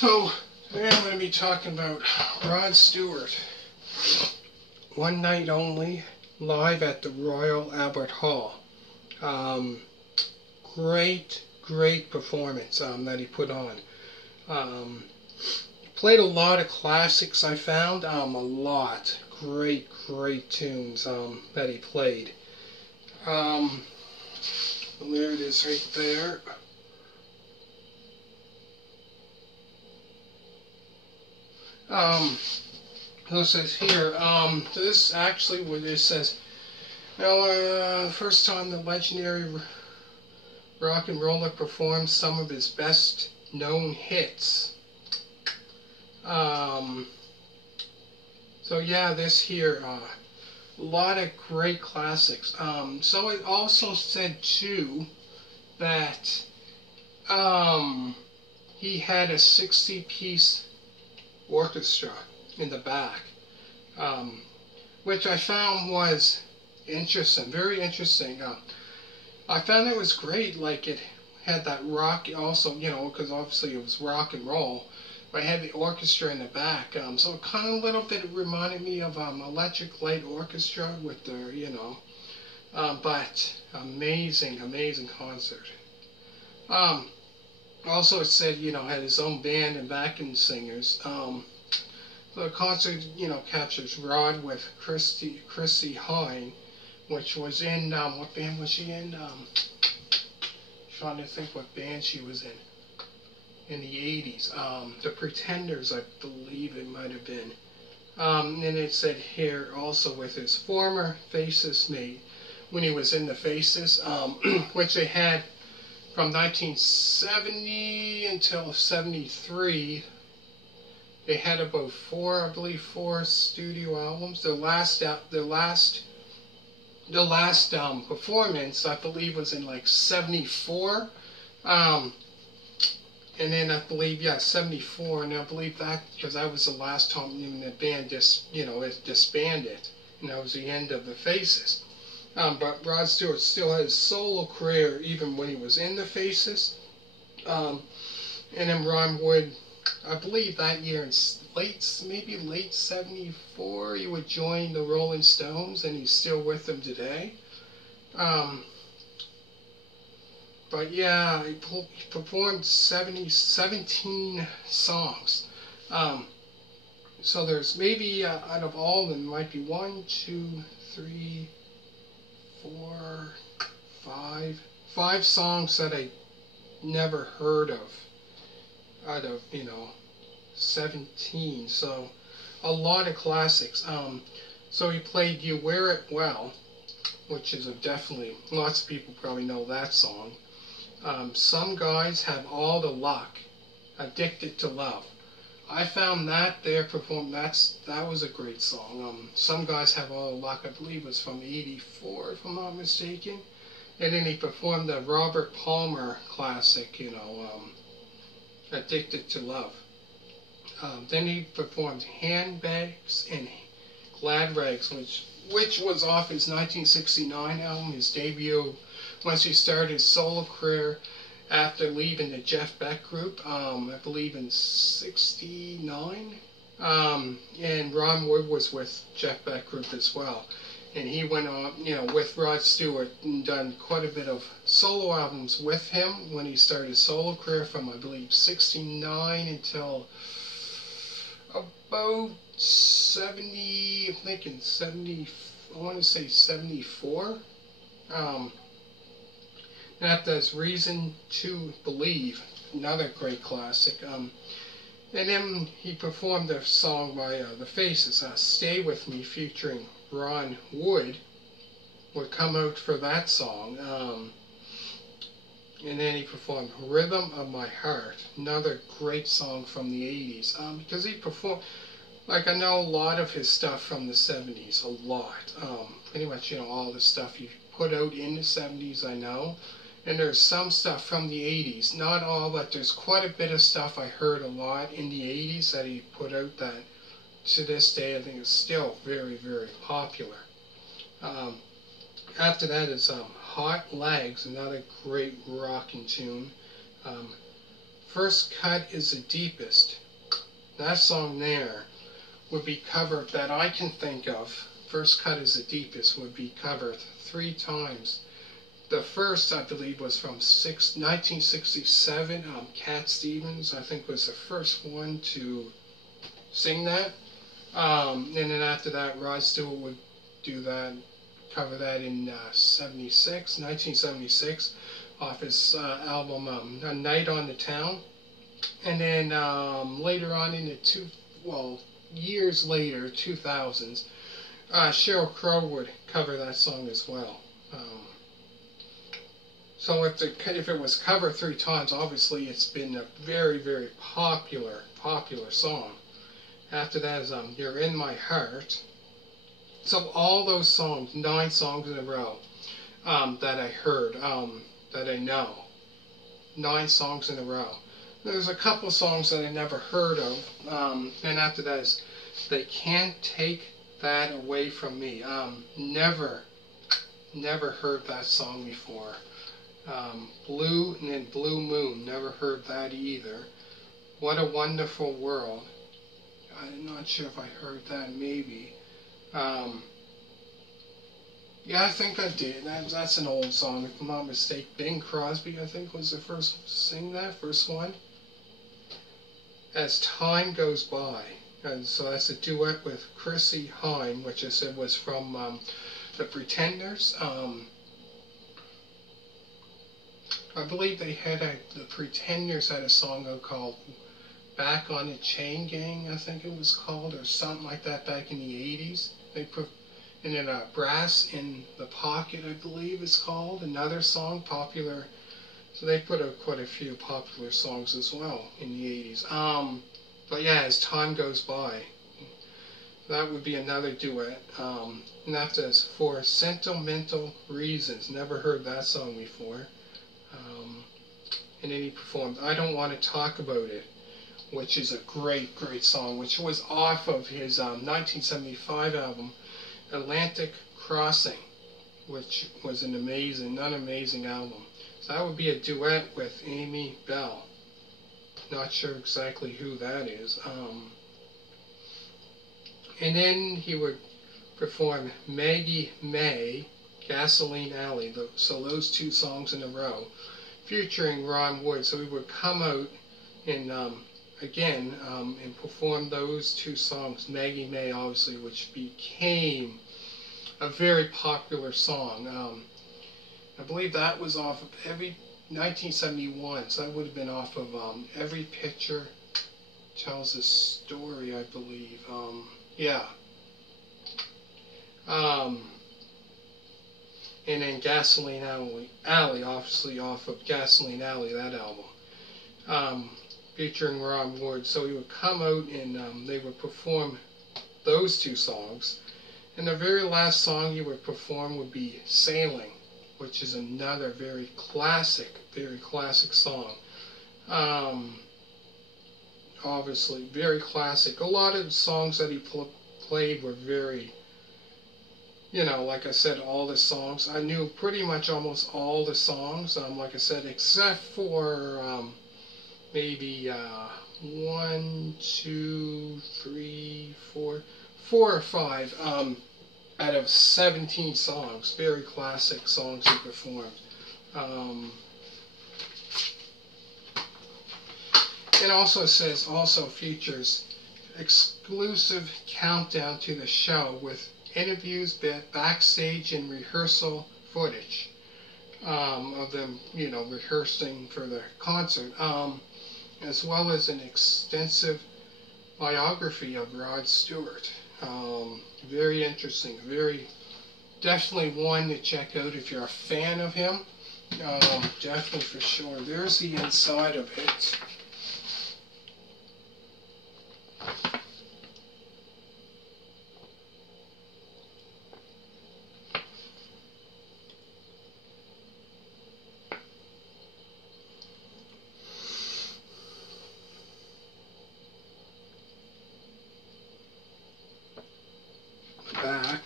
So, today I'm going to be talking about Rod Stewart. One night only, live at the Royal Albert Hall. Great performance that he put on. Played a lot of classics, I found. A lot. Great tunes that he played. There it is right there. So it says here, so this is actually what it says. Now, first time the legendary rock and roller performed some of his best known hits. So yeah, this here, a lot of great classics. So it also said too that he had a 60-piece orchestra in the back, which I found was interesting, very interesting. I found it was great, like it had that rock also, you know, because obviously it was rock and roll, but it had the orchestra in the back, so it kind of a little bit reminded me of Electric Light Orchestra with their, you know, but amazing concert. Also, it said, you know, had his own band and backing singers. So the concert, you know, captures Rod with Chrissie Hynde, which was in, what band was she in? Trying to think what band she was in the 80s. The Pretenders, I believe it might have been. And it said here also with his former Faces mate, when he was in the Faces, which they had from 1970 until 73, they had about four studio albums. The last performance, I believe, was in like 74. And then I believe, yeah, 74, and I believe that, because that was the last time even the band just, you know, it disbanded, and that was the end of the Faces. But Rod Stewart still had his solo career even when he was in the Faces. And then Ron Wood, I believe that year in maybe late 74, he would join the Rolling Stones, and he's still with them today. But yeah, he performed 17 songs. So there's maybe, out of all of them, might be 1, 2, 3, 4, 5 songs that I never heard of out of, you know, 17. So a lot of classics. So he played You Wear It Well, which is definitely, lots of people probably know that song. Some Guys Have All the Luck, Addicted to Love. I found that there performed, that was a great song. Some Guys Have All the Luck, I believe was from 84, if I'm not mistaken. And then he performed the Robert Palmer classic, you know, Addicted to Love. Then he performed Handbags and Glad Rags, which was off his 1969 album, his debut, once he started his solo career after leaving the Jeff Beck group, I believe in 69. And Ron Wood was with Jeff Beck group as well. And he went on, you know, with Rod Stewart and done quite a bit of solo albums with him when he started his solo career from, I believe, 69 until about 70, I'm thinking 70, I want to say 74. That does Reason to Believe, another great classic. And then he performed a song by the Faces, Stay With Me, featuring Ron Wood, would come out for that song. And then he performed Rhythm of My Heart, another great song from the 80s. Because he performed, like, I know a lot of his stuff from the 70s, a lot. Pretty much, you know, all the stuff he put out in the 70s, I know. And there's some stuff from the 80s, not all, but there's quite a bit of stuff I heard a lot in the 80s that he put out that to this day I think is still very popular. After that is Hot Legs, another great rocking tune. First Cut is the Deepest. That song there would be covered, that I can think of. First Cut is the Deepest would be covered 3 times. The first, I believe, was from 1967. Cat Stevens, I think, was the first one to sing that. And then after that, Rod Stewart would do that, cover that in 1976, off his album A Night on the Town. And then later on in the years later, 2000s, Sheryl Crow would cover that song as well. So if it was covered 3 times, obviously it's been a very, very popular song. After that is You're in My Heart. So all those songs, 9 songs in a row that I heard, that I know. 9 songs in a row. There's a couple songs that I never heard of. And after that is They Can't Take That Away From Me. Never heard that song before. Blue and then Blue Moon, never heard that either. What a Wonderful World. I'm not sure if I heard that, maybe. Yeah, I think I did. That's an old song, if I'm not mistaken. Bing Crosby, I think, was the first to sing that, first one. As Time Goes By. And so that's a duet with Chrissie Hynde, which I said was from The Pretenders. I believe they had the Pretenders had a song called Back on the Chain Gang, I think it was called, or something like that back in the 80s. They put, and then Brass in the Pocket, I believe is called, another song, popular. So they put quite a few popular songs as well in the 80s. But yeah, As Time Goes By, that would be another duet. And that's For Sentimental Reasons. Never heard that song before. And then he performed I Don't Want to Talk About It, which is a great song, which was off of his 1975 album, Atlantic Crossing, which was an amazing album. So that would be a duet with Amy Bell. Not sure exactly who that is. And then he would perform Maggie May, Gasoline Alley. So those 2 songs in a row, featuring Ron Wood. So he would come out and again and perform those 2 songs. Maggie May, obviously, which became a very popular song. I believe that was off of 1971, so that would have been off of Every Picture Tells a Story, I believe. Yeah. And then Gasoline Alley, obviously off of Gasoline Alley, that album, featuring Ron Wood. So he would come out and they would perform those 2 songs. And the very last song he would perform would be Sailing, which is another very classic song. Obviously, very classic. A lot of the songs that he played were very, like I said, all the songs. I knew pretty much almost all the songs, like I said, except for maybe 1, 2, 3, 4 or 5 out of 17 songs. Very classic songs he performed. It also features exclusive countdown to the show with interviews, backstage, and rehearsal footage of them, rehearsing for the concert, as well as an extensive biography of Rod Stewart. Very interesting, definitely one to check out if you're a fan of him. Definitely, for sure. There's the inside of it. Back.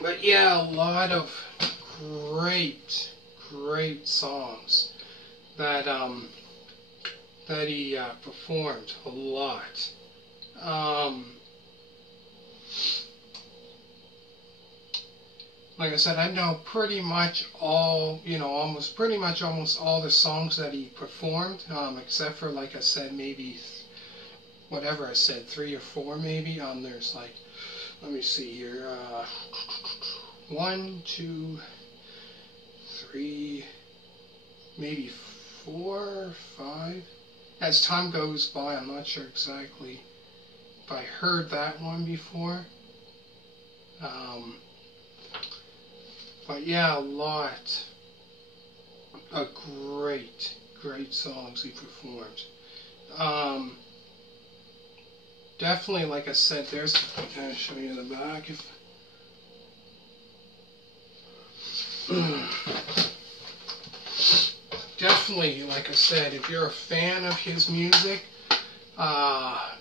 But yeah, a lot of great songs that that he performed a lot. Like I said, I know pretty much all, almost all the songs that he performed, except for, like I said, maybe whatever I said, 3 or 4 maybe. There's like, let me see here, 1, 2, 3, maybe 4, 5. As time goes by, I'm not sure exactly if I heard that one before. But yeah, a lot of great songs he performed. Definitely, like I said, there's, I'll show you the back. Definitely, like I said, if you're a fan of his music,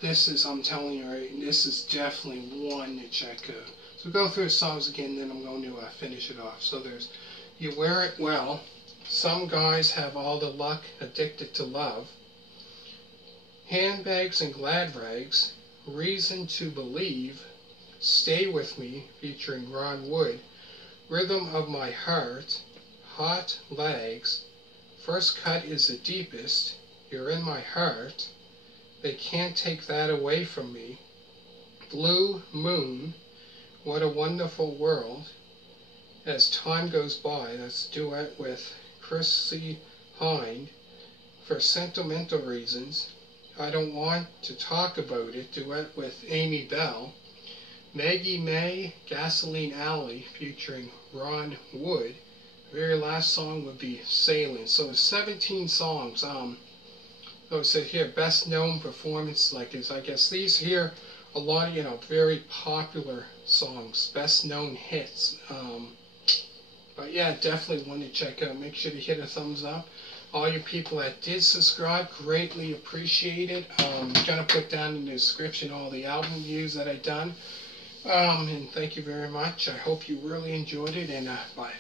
this is, I'm telling you, right, this is definitely one to check out. So go through the songs again, then I'm going to finish it off. So there's You Wear It Well, Some Guys Have All the Luck, Addicted to Love, Handbags and Glad Rags, Reason to Believe, Stay With Me, featuring Ron Wood, Rhythm of My Heart, Hot Legs, First Cut is the Deepest, You're in My Heart, They Can't Take That Away From Me, Blue Moon, What a Wonderful World, As Time Goes By, that's a duet with Chrissy Hynde, For Sentimental Reasons, I Don't Want to Talk About It, duet with Amy Bell, Maggie May, Gasoline Alley, featuring Ron Wood. The very last song would be Sailing. So it's 17 songs. So it said here, best known performance, like is, I guess these here, a lot of, very popular songs, best known hits. But yeah, definitely one to check out. Make sure to hit a thumbs up. All you people that did subscribe, greatly appreciated. I'm going to put down in the description all the album views that I've done. And thank you very much. I hope you really enjoyed it, and bye.